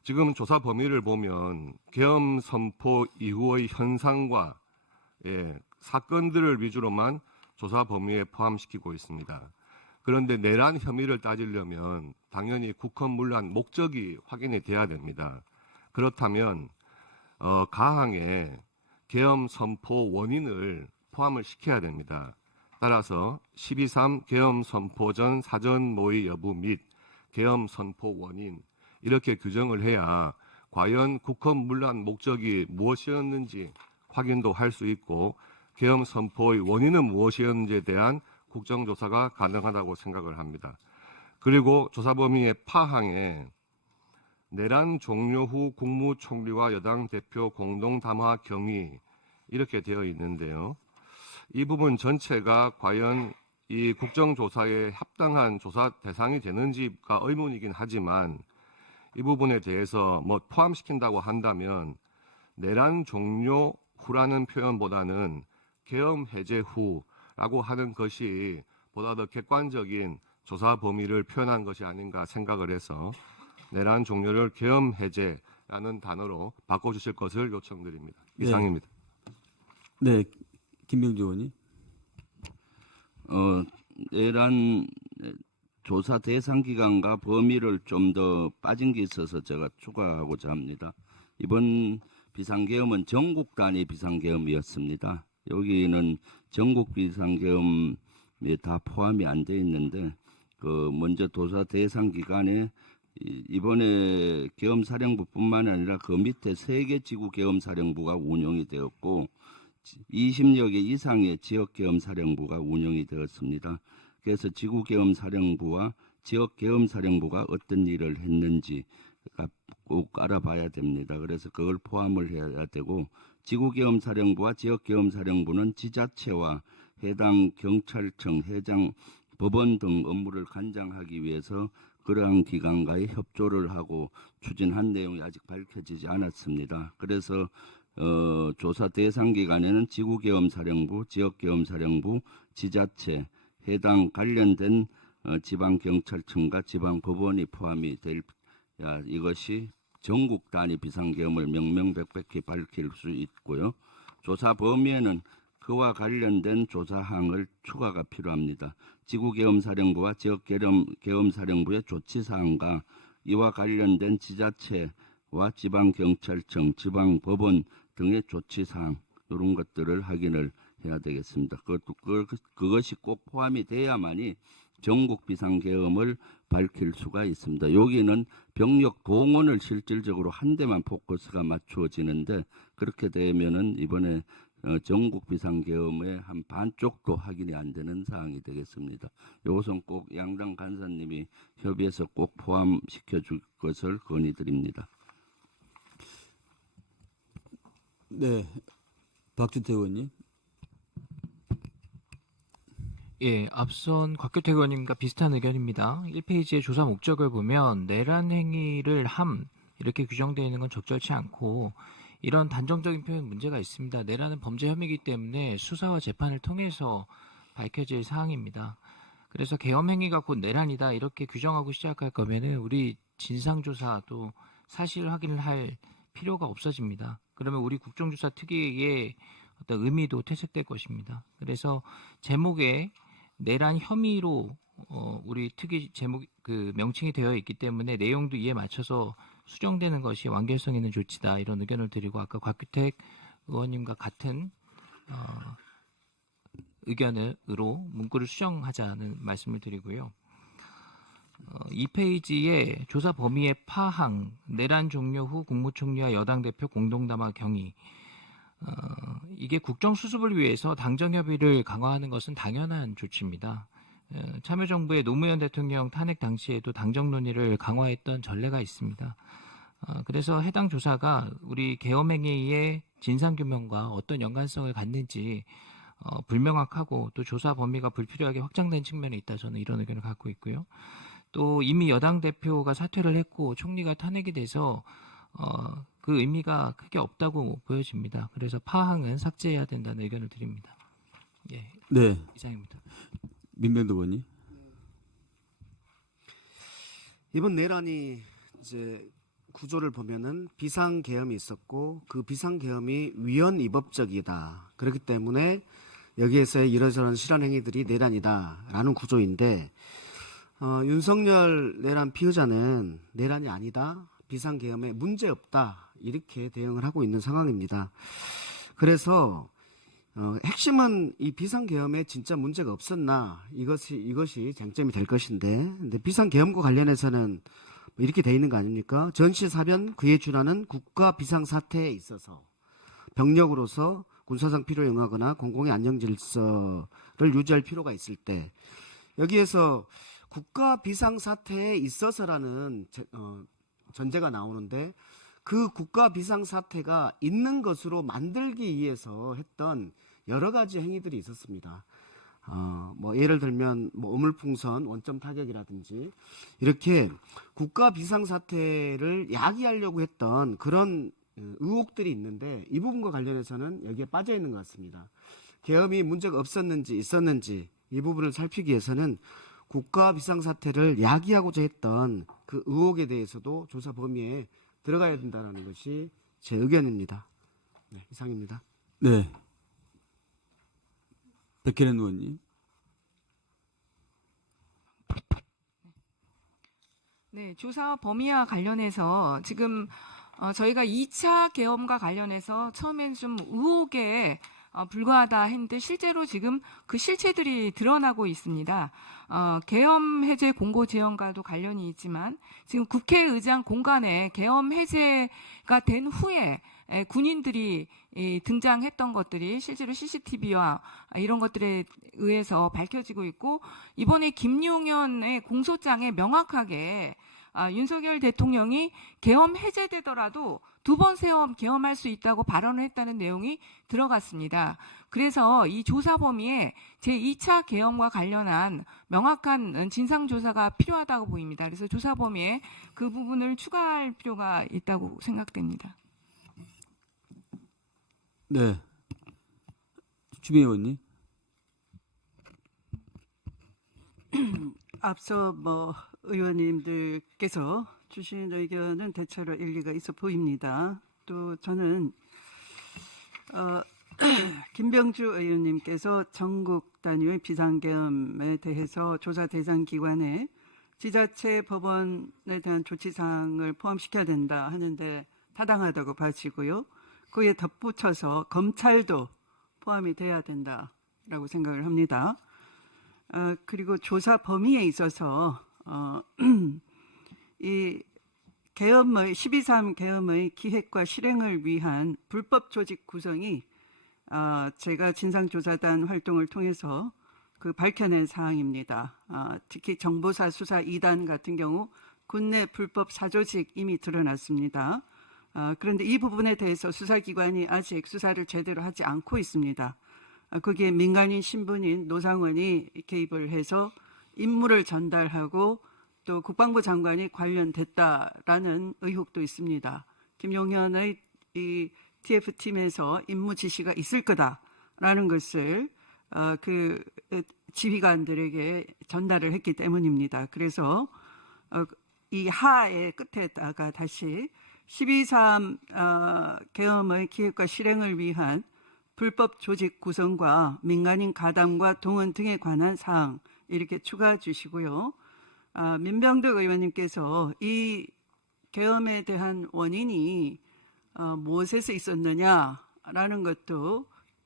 지금 조사 범위를 보면 계엄 선포 이후의 현상과 사건들을 위주로만 조사 범위에 포함시키고 있습니다. 그런데 내란 혐의를 따지려면 당연히 국헌문란 목적이 확인이 돼야 됩니다. 그렇다면 가항에 계엄 선포 원인을 포함을 시켜야 됩니다. 따라서 12.3 계엄 선포 전 사전 모의 여부 및 계엄 선포 원인 이렇게 규정을 해야 과연 국헌문란 목적이 무엇이었는지 확인도 할 수 있고 계엄 선포의 원인은 무엇이었는지에 대한 국정조사가 가능하다고 생각을 합니다. 그리고 조사 범위의 파항에 내란 종료 후 국무총리와 여당 대표 공동 담화 경위 이렇게 되어 있는데요. 이 부분 전체가 과연 이 국정조사에 합당한 조사 대상이 되는지가 의문이긴 하지만 이 부분에 대해서 뭐 포함시킨다고 한다면 내란 종료 후라는 표현보다는 계엄 해제 후라고 하는 것이 보다 더 객관적인 조사 범위를 표현한 것이 아닌가 생각을 해서 내란 종료를 계엄 해제라는 단어로 바꿔주실 것을 요청드립니다. 이상입니다. 네, 김병주 의원님. 내란 조사 대상 기간과 범위를 좀 더 빠진 게 있어서 제가 추가하고자 합니다. 이번 비상계엄은 전국 단위 비상계엄이었습니다. 여기는 전국 비상계엄에 다 포함이 안 돼 있는데 먼저 조사 대상 기간에 이번에 계엄사령부뿐만 아니라 그 밑에 3개 지구 계엄사령부가 운영이 되었고 20여 개 이상의 지역 계엄사령부가 운영이 되었습니다. 그래서 지구 계엄사령부와 지역 계엄사령부가 어떤 일을 했는지 꼭 알아봐야 됩니다. 그래서 그걸 포함을 해야 되고 지구 계엄사령부와 지역 계엄사령부는 지자체와 해당 경찰청, 해당 법원 등 업무를 관장하기 위해서 그러한 기관과의 협조를 하고 추진한 내용이 아직 밝혀지지 않았습니다. 그래서 조사 대상 기간에는 지구계엄사령부, 지역계엄사령부, 지자체, 해당 관련된 지방경찰청과 지방법원이 포함이 될 이것이 전국 단위 비상계엄을 명명백백히 밝힐 수 있고요. 조사 범위에는 그와 관련된 조사항을 추가가 필요합니다. 지구계엄사령부와 지역계엄사령부의 조치사항과 이와 관련된 지자체와 지방경찰청, 지방법원 등의 조치사항 이런 것들을 확인을 해야 되겠습니다. 그것이 꼭 포함이 돼야만이 전국 비상계엄을 밝힐 수가 있습니다. 여기는 병력 동원을 실질적으로 한 데만 포커스가 맞추어지는데 그렇게 되면은 이번에 전국 비상계엄의 한 반쪽도 확인이 안 되는 사항이 되겠습니다. 이것은 꼭 양당 간사님이 협의해서 꼭 포함시켜 줄 것을 건의드립니다. 네, 박준태 의원님. 예, 앞선 곽규택 의원님과 비슷한 의견입니다. 1페이지의 조사 목적을 보면 내란 행위를 이렇게 규정되어 있는 건 적절치 않고 이런 단정적인 표현 문제가 있습니다. 내란은 범죄 혐의이기 때문에 수사와 재판을 통해서 밝혀질 사항입니다. 그래서 계엄 행위가 곧 내란이다 이렇게 규정하고 시작할 거면은 우리 진상조사 또 사실 확인을 할 필요가 없어집니다. 그러면 우리 국정조사 특유의 어떤 의미도 퇴색될 것입니다. 그래서 제목에 내란 혐의로 우리 특이 제목 명칭이 되어 있기 때문에 내용도 이에 맞춰서 수정되는 것이 완결성 있는 조치다 이런 의견을 드리고 아까 곽규택 의원님과 같은 의견으로 문구를 수정하자는 말씀을 드리고요. 2페이지에 조사 범위의 파항, 내란 종료 후 국무총리와 여당 대표 공동담화 경위 이게 국정수습을 위해서 당정협의를 강화하는 것은 당연한 조치입니다. 참여정부의 노무현 대통령 탄핵 당시에도 당정 논의를 강화했던 전례가 있습니다. 그래서 해당 조사가 우리 계엄행위의 진상규명과 어떤 연관성을 갖는지 불명확하고 또 조사 범위가 불필요하게 확장된 측면이 있다. 저는 이런 의견을 갖고 있고요. 또 이미 여당 대표가 사퇴를 했고 총리가 탄핵이 돼서 그 의미가 크게 없다고 보여집니다. 그래서 파항은 삭제해야 된다는 의견을 드립니다. 예, 네, 이상입니다. 민병도 의원님. 이번 내란이 이제 구조를 보면은 비상계엄이 있었고 그 비상계엄이 위헌 위법적이다. 그렇기 때문에 여기에서의 이러저런 실현 행위들이 내란이다라는 구조인데 윤석열 내란 피의자는 내란이 아니다, 비상계엄에 문제 없다 이렇게 대응을 하고 있는 상황입니다. 그래서 핵심은 이 비상계엄에 진짜 문제가 없었나 이것이 쟁점이 될 것인데, 근데 비상계엄과 관련해서는 이렇게 돼 있는 거 아닙니까? 전시사변 그에 준하는 국가 비상사태에 있어서 병력으로서 군사상 필요에 응하거나 공공의 안정질서를 유지할 필요가 있을 때, 여기에서 국가 비상사태에 있어서라는 전제가 나오는데, 그 국가 비상사태가 있는 것으로 만들기 위해서 했던 여러 가지 행위들이 있었습니다. 뭐 예를 들면 뭐 어물풍선, 원점 타격이라든지 이렇게 국가 비상사태를 야기하려고 했던 그런 의혹들이 있는데, 이 부분과 관련해서는 여기에 빠져 있는 것 같습니다. 계엄이 문제가 없었는지 있었는지 이 부분을 살피기 위해서는 국가 비상사태를 야기하고자 했던 그 의혹에 대해서도 조사 범위에 들어가야 된다는 것이 제 의견입니다. 네, 이상입니다. 네. 백혜련 의원님. 네, 조사 범위와 관련해서 지금 저희가 2차 계엄과 관련해서 처음엔 좀 의혹에 불과하다 했는데, 실제로 지금 그 실체들이 드러나고 있습니다. 계엄 해제 공고 지연과도 관련이 있지만, 지금 국회의장 공간에 계엄 해제가 된 후에 군인들이 등장했던 것들이 실제로 CCTV와 이런 것들에 의해서 밝혀지고 있고, 이번에 김용현의 공소장에 명확하게 윤석열 대통령이 계엄 해제되더라도 2번 계엄할 수 있다고 발언을 했다는 내용이 들어갔습니다. 그래서 이 조사 범위에 제2차 계엄과 관련한 명확한 진상조사가 필요하다고 보입니다. 그래서 조사 범위에 그 부분을 추가할 필요가 있다고 생각됩니다. 네. 주미 의원님. 앞서 의원님들께서 주신 의견은 대체로 일리가 있어 보입니다. 또 저는 김병주 의원님께서 전국 단위의 비상계엄에 대해서 조사 대상 기관에 지자체 법원에 대한 조치사항을 포함시켜야 된다 하는데 타당하다고 봐지고요. 그에 덧붙여서 검찰도 포함이 돼야 된다라고 생각을 합니다. 그리고 조사 범위에 있어서 이 계엄의 12.3 계엄의 기획과 실행을 위한 불법 조직 구성이 제가 진상조사단 활동을 통해서 밝혀낸 사항입니다. 특히 정보사 수사 2단 같은 경우 군내 불법 사조직 이미 드러났습니다. 그런데 이 부분에 대해서 수사기관이 아직 수사를 제대로 하지 않고 있습니다. 거기에 민간인 신분인 노상원이 개입을 해서 임무를 전달하고 또 국방부 장관이 관련됐다라는 의혹도 있습니다. 김용현의 이 TF팀에서 임무 지시가 있을 거다라는 것을 그 지휘관들에게 전달을 했기 때문입니다. 그래서 이 하의 끝에다가 다시 12.3 계엄의 기획과 실행을 위한 불법 조직 구성과 민간인 가담과 동원 등에 관한 사항 이렇게 추가해 주시고요. 민병득 의원님께서 이 계엄에 대한 원인이 무엇에서 있었느냐라는 것도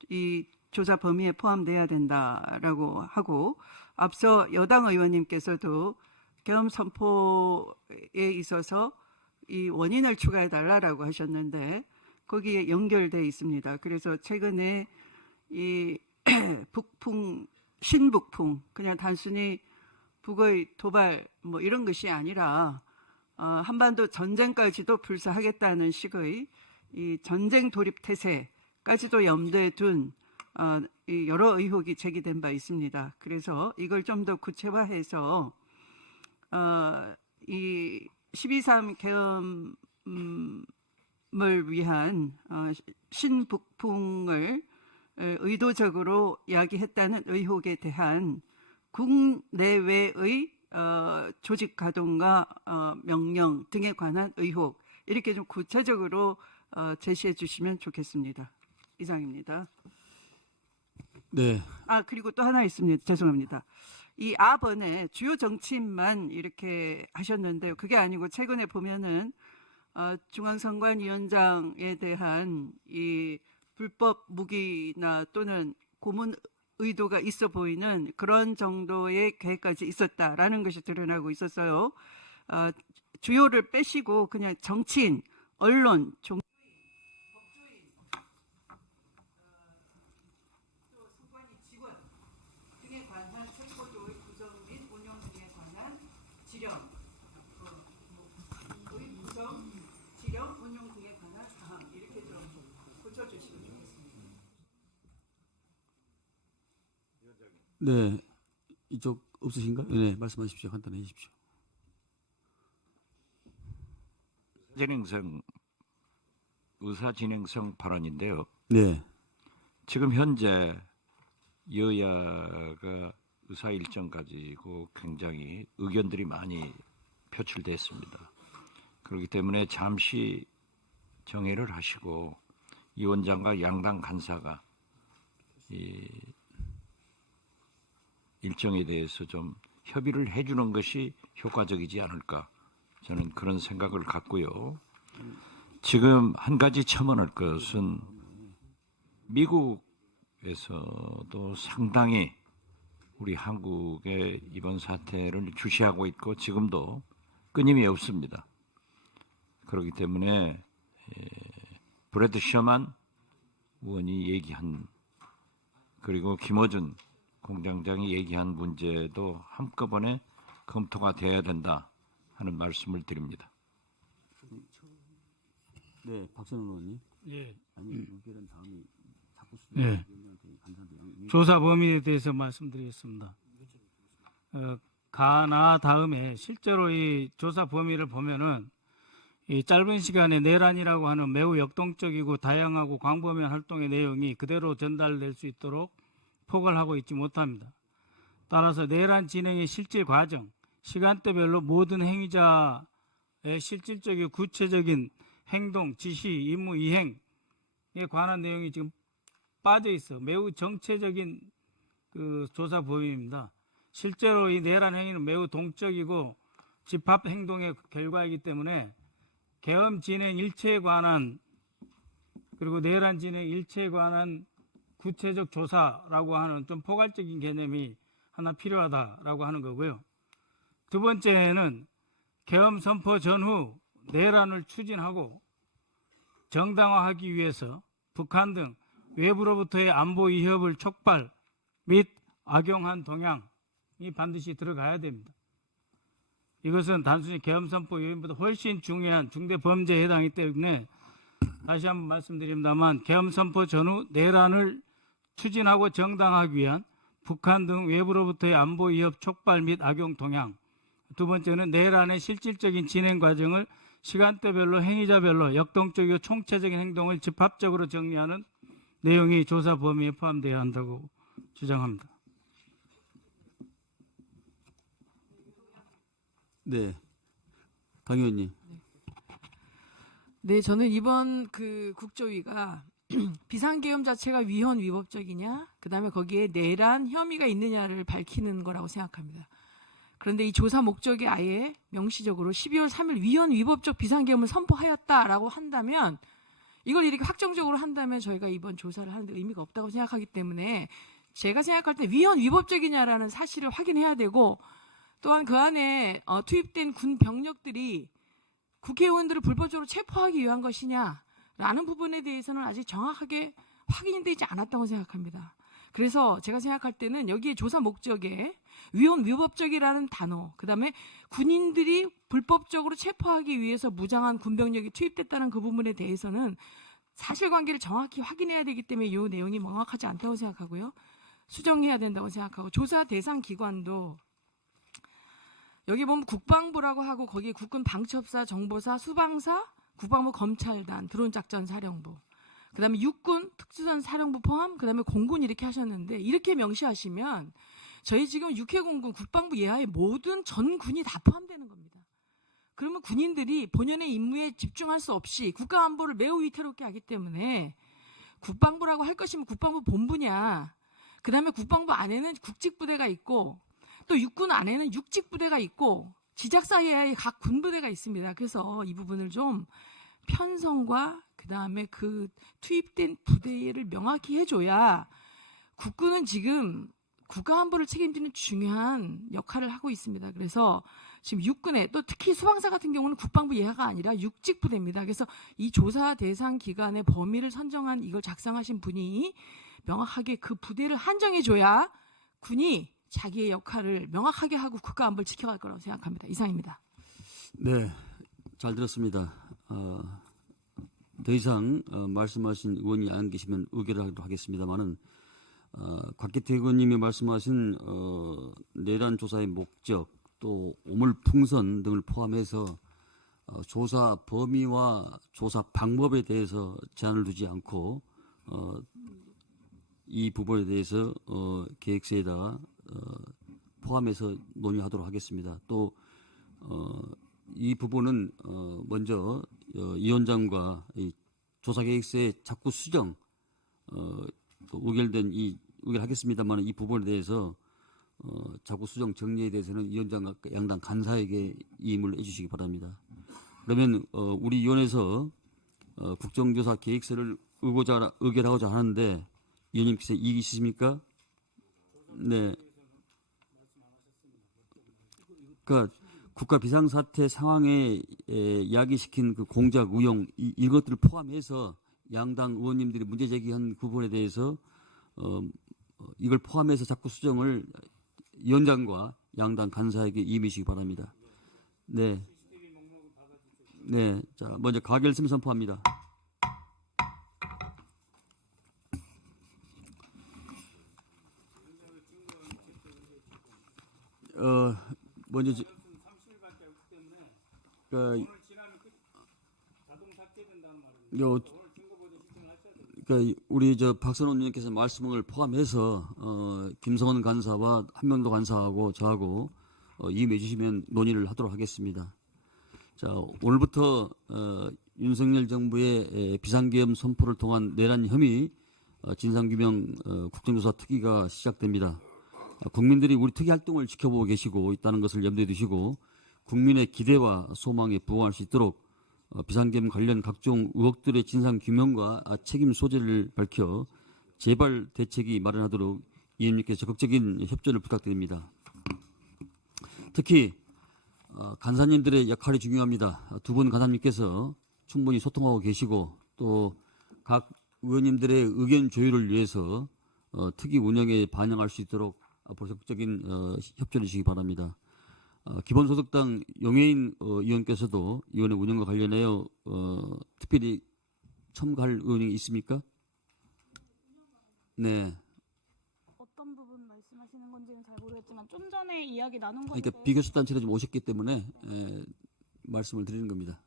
이 조사 범위에 포함돼야 된다라고 하고, 앞서 여당 의원님께서도 계엄 선포에 있어서 이 원인을 추가해 달라라고 하셨는데 거기에 연결돼 있습니다. 그래서 최근에 이 북풍, 신북풍, 그냥 단순히 북의 도발 이런 것이 아니라 한반도 전쟁까지도 불사하겠다는 식의 이 전쟁 돌입 태세까지도 염두에 둔 이 여러 의혹이 제기된 바 있습니다. 그래서 이걸 좀 더 구체화해서 이 12.3 계엄을 위한 신북풍을 의도적으로 야기했다는 의혹에 대한 국내외의 조직 가동과 명령 등에 관한 의혹, 이렇게 좀 구체적으로 제시해 주시면 좋겠습니다. 이상입니다. 네. 그리고 또 하나 있습니다. 죄송합니다. 이 아번에 주요 정치인만 이렇게 하셨는데요. 그게 아니고 최근에 보면은 중앙선관위원장에 대한 이 불법 무기나 또는 고문 의도가 있어 보이는 그런 정도의 계획까지 있었다라는 것이 드러나고 있었어요. 주요를 빼시고 그냥 정치인, 언론, 네. 이쪽 없으신가요? 네, 말씀하십시오. 간단히 해주십시오. 의사진행성 발언인데요. 네. 지금 현재 여야가 의사 일정 가지고 굉장히 의견들이 많이 표출됐습니다. 그렇기 때문에 잠시 정회를 하시고 이 원장과 양당 간사가 이 일정에 대해서 좀 협의를 해주는 것이 효과적이지 않을까, 저는 그런 생각을 갖고요. 지금 한 가지 첨언할 것은 미국에서도 상당히 우리 한국의 이번 사태를 주시하고 있고 지금도 끊임이 없습니다. 그렇기 때문에 브래드 셔만 의원이 얘기한, 그리고 김어준 공장장이 얘기한 문제도 한꺼번에 검토가 돼야 된다 하는 말씀을 드립니다. 네, 박선원 의원님. 예. 아니, 의견은 다음에 자꾸 예. 조사 범위에 대해서 말씀드리겠습니다. 가나 다음에 실제로 이 조사 범위를 보면은 이 짧은 시간에 내란이라고 하는 매우 역동적이고 다양하고 광범위한 활동의 내용이 그대로 전달될 수 있도록 포괄하고 있지 못합니다. 따라서 내란 진행의 실질 과정, 시간대별로 모든 행위자의 실질적이고 구체적인 행동, 지시, 임무, 이행에 관한 내용이 지금 빠져 있어 매우 정체적인 그 조사 범위입니다. 실제로 이 내란 행위는 매우 동적이고 집합 행동의 결과이기 때문에 계엄 진행 일체에 관한, 그리고 내란 진행 일체에 관한 구체적 조사라고 하는 좀 포괄적인 개념이 하나 필요하다라고 하는 거고요. 두 번째는 계엄 선포 전후 내란을 추진하고 정당화하기 위해서 북한 등 외부로부터의 안보 위협을 촉발 및 악용한 동향이 반드시 들어가야 됩니다. 이것은 단순히 계엄 선포 요인보다 훨씬 중요한 중대 범죄에 해당하기 때문에 다시 한번 말씀드립니다만, 계엄 선포 전후 내란을 추진하고 정당화하기 위한 북한 등 외부로부터의 안보 위협 촉발 및 악용 동향. 두 번째는 내란의 실질적인 진행 과정을 시간대별로 행위자별로 역동적이고 총체적인 행동을 집합적으로 정리하는 내용이 조사 범위에 포함되어야 한다고 주장합니다. 네. 강 의원님. 네, 저는 이번 그 국조위가 비상계엄 자체가 위헌 위법적이냐, 그다음에 거기에 내란 혐의가 있느냐를 밝히는 거라고 생각합니다. 그런데 이 조사 목적이 아예 명시적으로 12월 3일 위헌 위법적 비상계엄을 선포하였다라고 한다면, 이걸 이렇게 확정적으로 한다면 저희가 이번 조사를 하는데 의미가 없다고 생각하기 때문에 제가 생각할 때 위헌 위법적이냐라는 사실을 확인해야 되고, 또한 그 안에 투입된 군 병력들이 국회의원들을 불법적으로 체포하기 위한 것이냐라는 부분에 대해서는 아직 정확하게 확인이 되지 않았다고 생각합니다. 그래서 제가 생각할 때는 여기에 조사 목적에 위헌 위법적이라는 단어, 그다음에 군인들이 불법적으로 체포하기 위해서 무장한 군병력이 투입됐다는 그 부분에 대해서는 사실관계를 정확히 확인해야 되기 때문에 이 내용이 명확하지 않다고 생각하고요. 수정해야 된다고 생각하고, 조사 대상 기관도 여기 보면 국방부라고 하고 거기에 국군 방첩사, 정보사, 수방사, 국방부 검찰단, 드론작전사령부, 그다음에 육군 특수전사령부 포함, 그다음에 공군 이렇게 하셨는데, 이렇게 명시하시면 저희 지금 육해공군 국방부 예하의 모든 전군이 다 포함되는 겁니다. 그러면 군인들이 본연의 임무에 집중할 수 없이 국가안보를 매우 위태롭게 하기 때문에 국방부라고 할 것이면 국방부 본부냐, 그다음에 국방부 안에는 국직부대가 있고 또 육군 안에는 육직부대가 있고 지작 사이에 각 군부대가 있습니다. 그래서 이 부분을 좀 편성과 그다음에 그 투입된 부대를 명확히 해줘야 국군은 지금 국가 안보를 책임지는 중요한 역할을 하고 있습니다. 그래서 지금 육군에 또 특히 수방사 같은 경우는 국방부 예하가 아니라 육직부대입니다. 그래서 이 조사 대상 기관의 범위를 선정한 이걸 작성하신 분이 명확하게 그 부대를 한정해줘야 군이 자기의 역할을 명확하게 하고 국가 안보를 지켜갈 거라고 생각합니다. 이상입니다. 네, 잘 들었습니다. 더 이상 말씀하신 의원이 안 계시면 의결하도록 하겠습니다만은 곽기태 의원님이 말씀하신 내란 조사의 목적 또 오물풍선 등을 포함해서 조사 범위와 조사 방법에 대해서 제한을 두지 않고 이 부분에 대해서 계획서에다 포함해서 논의하도록 하겠습니다. 또 이 부분은 먼저 위원장과 이 조사계획서의 자꾸 수정 또 의결하겠습니다만 이 부분에 대해서 자꾸 수정 정리에 대해서는 위원장과 양당 간사에게 임을 해주시기 바랍니다. 그러면 우리 위원회에서 국정조사 계획서를 의결하고자 하는데 위원님께서 이의 있으십니까? 네. 그러니까 국가 비상사태 상황에 야기시킨 그 공작 우용 이것들을 포함해서 양당 의원님들이 문제 제기한 부분에 대해서 이걸 포함해서 자꾸 수정을 위원장과 양당 간사에게 임의시기 바랍니다. 네. 네. 자, 먼저 가결심 선포합니다. 먼저 우리 박선원 의원께서 말씀을 포함해서 김성원 간사와 한명도 간사하고 저하고 임해 주시면 논의를 하도록 하겠습니다. 자, 오늘부터 윤석열 정부의 비상계엄 선포를 통한 내란 혐의 진상규명 국정조사 특위가 시작됩니다. 국민들이 우리 특위 활동을 지켜보고 계시고 있다는 것을 염두에 두시고 국민의 기대와 소망에 부응할 수 있도록 비상계엄 관련 각종 의혹들의 진상규명과 책임 소재를 밝혀 재발 대책이 마련하도록 위원님께서 적극적인 협조를 부탁드립니다. 특히 간사님들의 역할이 중요합니다. 두 분 간사님께서 충분히 소통하고 계시고 또 각 의원님들의 의견 조율을 위해서 특위 운영에 반영할 수 있도록 앞으로 적극적인 협조를 주시기 바랍니다. 기본소득당 용해인 의원께서도 위원회 운영과 관련하여 특별히 첨가할 의원이 있습니까? 네. 어떤 부분 말씀하시는 건지는 잘 모르겠지만 좀 전에 이야기 나눈 것에 그러니까 비교섭단체로 좀 오셨기 때문에 말씀을 드리는 겁니다.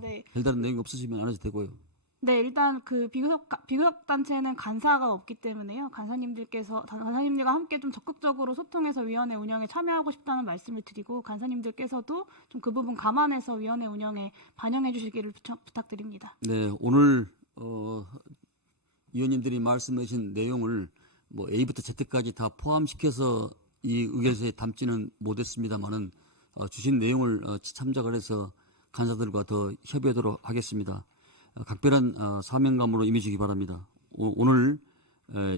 네. 별다른 내용이 없으시면 안 하셔도 되고요. 네, 일단 그 비교섭 단체는 간사가 없기 때문에요. 간사님들과 함께 좀 적극적으로 소통해서 위원회 운영에 참여하고 싶다는 말씀을 드리고 간사님들께서도 좀 그 부분 감안해서 위원회 운영에 반영해 주시기를 부탁드립니다. 네, 오늘 위원님들이 말씀해 주신 내용을 뭐 A부터 Z까지 다 포함시켜서 이 의견서에 담지는 못했습니다만은 주신 내용을 참작을 해서 간사들과 더 협의하도록 하겠습니다. 각별한 사명감으로 임해주기 바랍니다. 오늘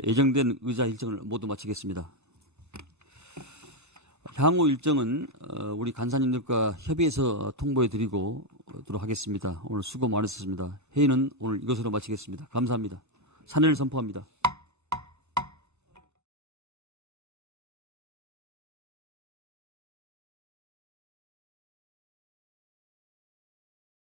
예정된 의자 일정을 모두 마치겠습니다. 향후 일정은 우리 간사님들과 협의해서 통보해드리도록 하겠습니다. 오늘 수고 많으셨습니다. 회의는 오늘 이것으로 마치겠습니다. 감사합니다. 산회를 선포합니다.